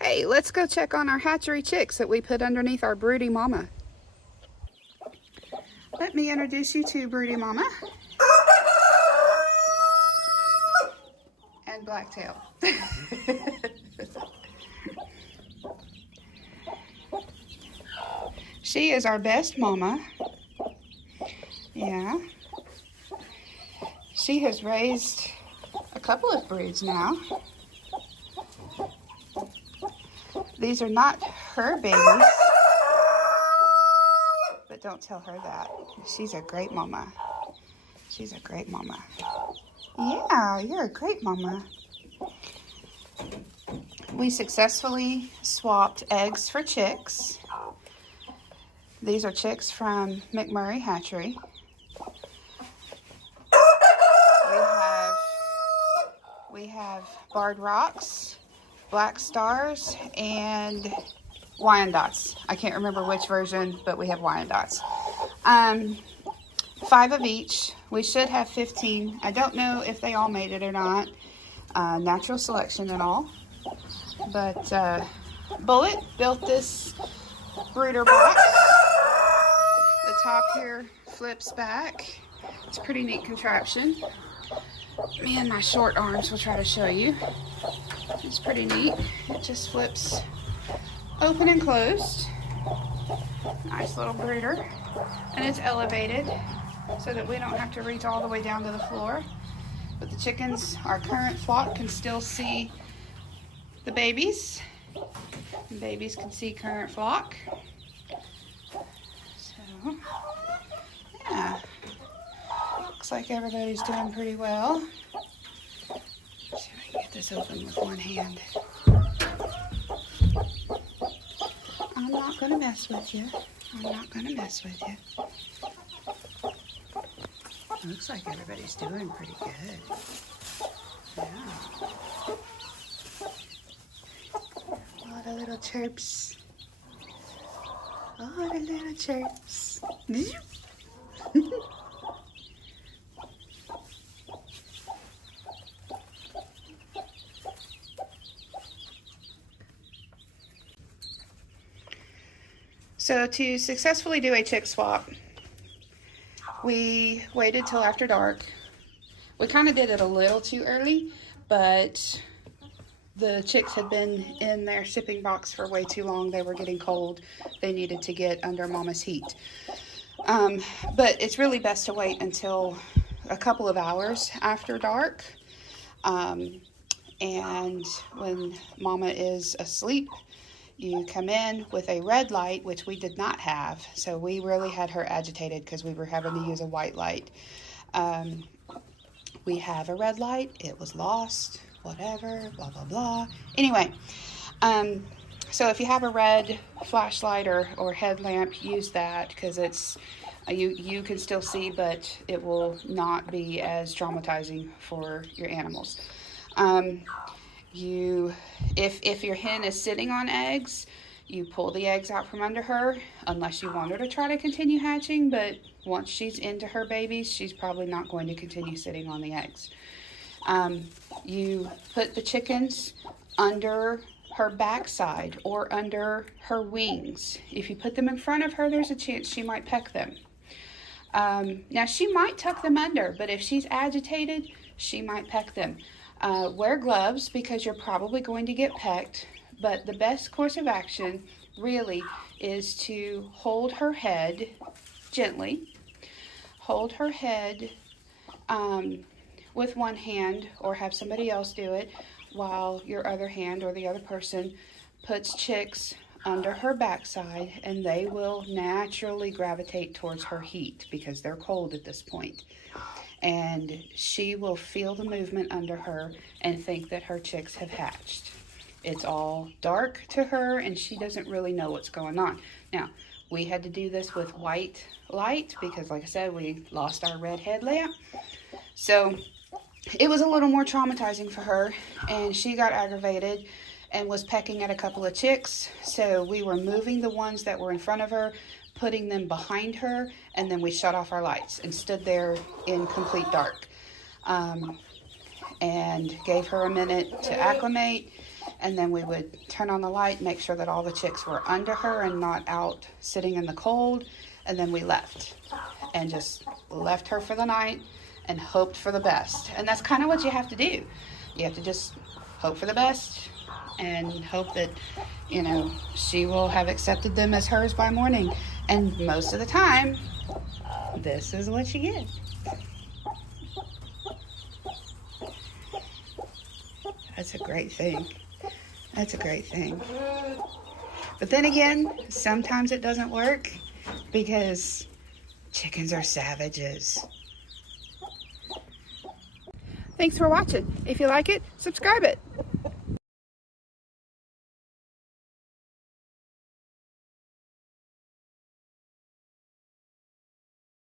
Hey, let's go check on our hatchery chicks that we put underneath our Broody Momma. Let me introduce you to Broody Momma and Blacktail. She is our best mama. Yeah. She has raised a couple of broods now. These are not her babies, but don't tell her that. She's a great mama. She's a great mama. Yeah, you're a great mama. We successfully swapped eggs for chicks. These are chicks from McMurray Hatchery. We have barred rocks, black stars, and Wyandottes. I can't remember which version, but we have Wyandottes. 5 of each. We should have 15. I don't know if they all made it or not. Natural selection and all. But Bullet built this brooder box. The top here flips back. It's a pretty neat contraption. Me and my short arms will try to show you. It's pretty neat. It just flips open and closed. Nice little brooder. And it's elevated so that we don't have to reach all the way down to the floor. But the chickens, our current flock, can still see the babies. The babies can see current flock. So, yeah. Looks like everybody's doing pretty well. Let's see if I can get this open with one hand. I'm not going to mess with you. I'm not going to mess with you. Looks like everybody's doing pretty good. Yeah. All the little chirps. All the little chirps. So to successfully do a chick swap, we waited till after dark. We kind of did it a little too early, but the chicks had been in their shipping box for way too long. They were getting cold. They needed to get under mama's heat. But it's really best to wait until a couple of hours after dark. And when mama is asleep, you come in with a red light, which we did not have. So we really had her agitated because we were having to use a white light. We have a red light. It was lost. Whatever. Blah, blah, blah. Anyway, so if you have a red flashlight or headlamp, use that because it's you can still see, but it will not be as traumatizing for your animals. If your hen is sitting on eggs, you pull the eggs out from under her, unless you want her to try to continue hatching, but once she's into her babies, she's probably not going to continue sitting on the eggs. You put the chickens under her backside or under her wings. If you put them in front of her, there's a chance she might peck them. Now she might tuck them under, but if she's agitated, she might peck them. Wear gloves because you're probably going to get pecked, but the best course of action really is to hold her head gently. Hold her head with one hand or have somebody else do it while your other hand or the other person puts chicks under her backside, and they will naturally gravitate towards her heat because they're cold at this point. And she will feel the movement under her and think that her chicks have hatched. It's all dark to her and she doesn't really know what's going on. Now, we had to do this with white light because, like I said, we lost our red headlamp. So it was a little more traumatizing for her, and she got aggravated and was pecking at a couple of chicks. So we were moving the ones that were in front of her, putting them behind her, and then we shut off our lights and stood there in complete dark, and gave her a minute to acclimate. And then we would turn on the light, make sure that all the chicks were under her and not out sitting in the cold. And then we left and just left her for the night and hoped for the best. And that's kind of what you have to do. You have to just hope for the best and hope that, you know, she will have accepted them as hers by morning. And most of the time, this is what you get. That's a great thing. That's a great thing. But then again, sometimes it doesn't work because chickens are savages. Thanks for watching. If you like it, subscribe it.